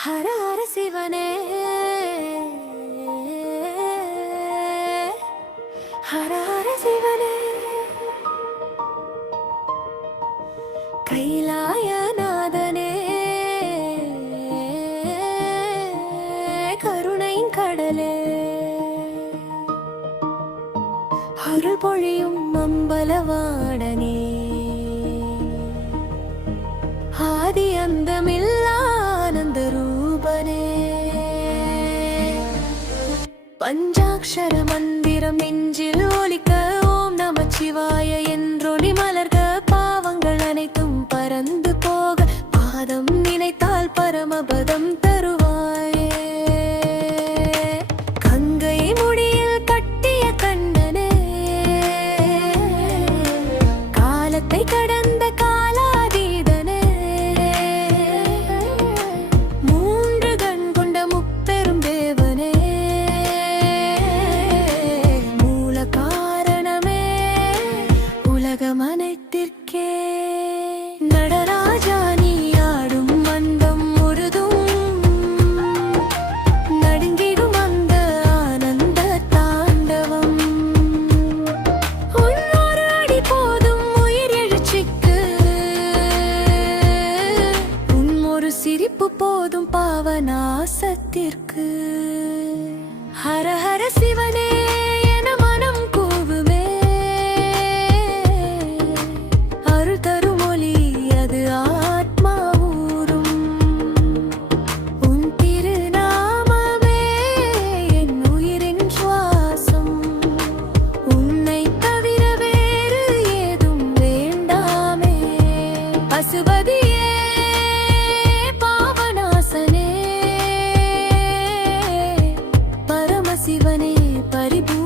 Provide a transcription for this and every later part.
ஹர ஹர சிவனே, ஹர ஹர சிவனே, கைலாயநாதனே, கருணையின் கடலே, அருள் பொழியும் அம்பலவாடனே, ஆதி அந்தமில்லா ஆனந்த ரூபனே, பஞ்சாக்ஷர மந்திரம் நெஞ்சில் ஒலிக்க ஓம் நமச்சிவாய என்றொளி மலர்க, பாவங்கள் அனைத்தும் பறந்து போக பாதம் நினைத்தால் பரமபதம் தருவாயே. கங்கை முடியில் கட்டிய கண்ணனே, காலத்தை கடந்த காலாதீதனே, மூன்று கண் கொண்ட முப்பெரும் தேவனே, மூல காரணமே உலகம் அனைத்திற்கே. நடராஜா நீ ஆடும் மந்தம் முழுதும் நடுங்கிடும் அந்த ஆனந்த தாண்டவம், உன்னொரு அடி போதும் உயிர் எழுச்சிக்கு, உன் ஒரு சிரிப்பு போதும் பாவநாசத்திற்கு. ஹர ஹர சிவனே என மனம் கூவுமே, அருள் தரும் ஒளி அது ஆத்மா ஊரும், உன் திருநாமமே என் உயிரின் சுவாசம், உன்னை தவிர வேறு ஏதும் வேண்டாமே. பசுபதியே பாவநாசனே, பரமசிவனே பரிபூ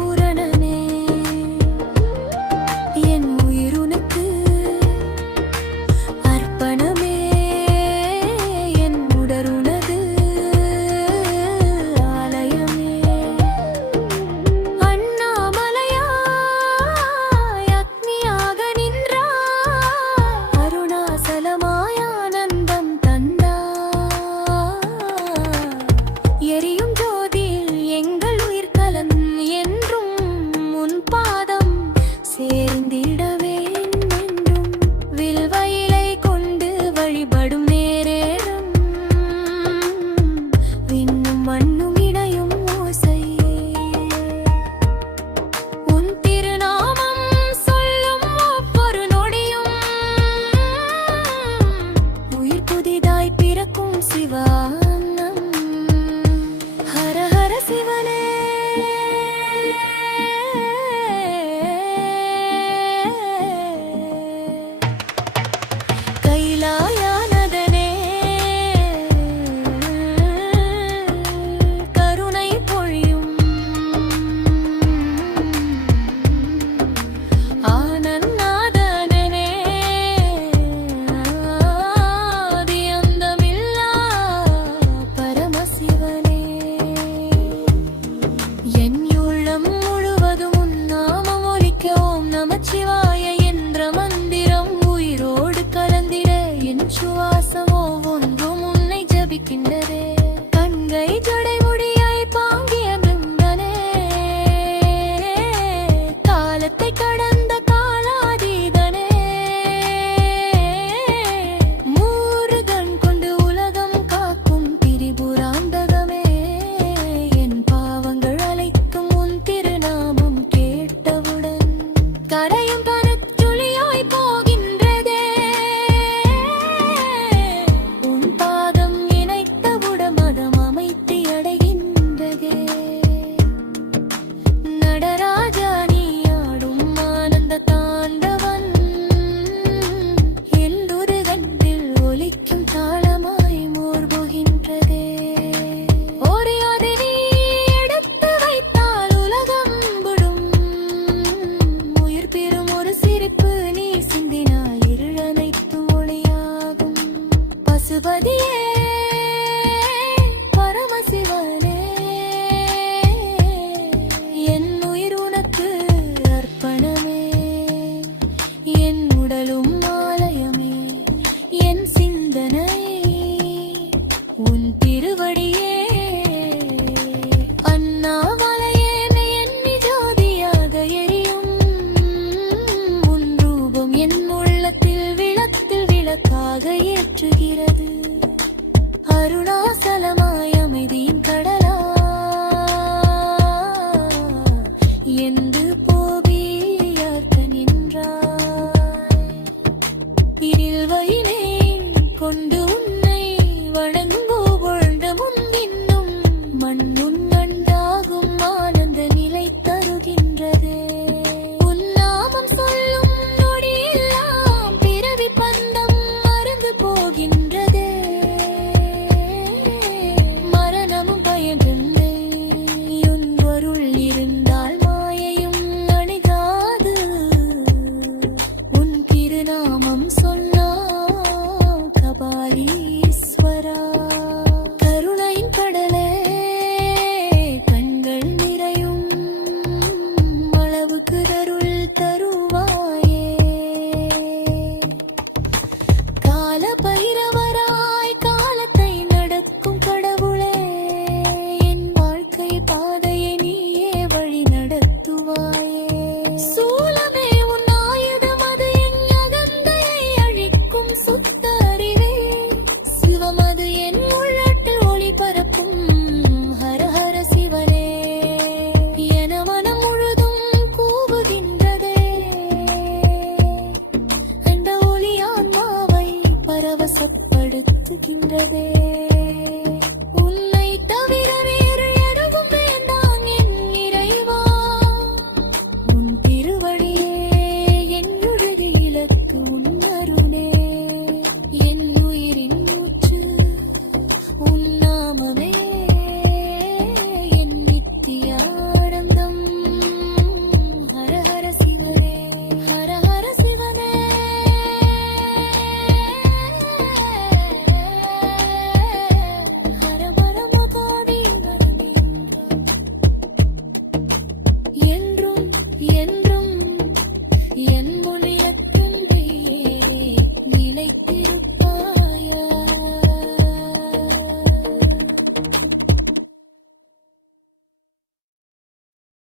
அது என்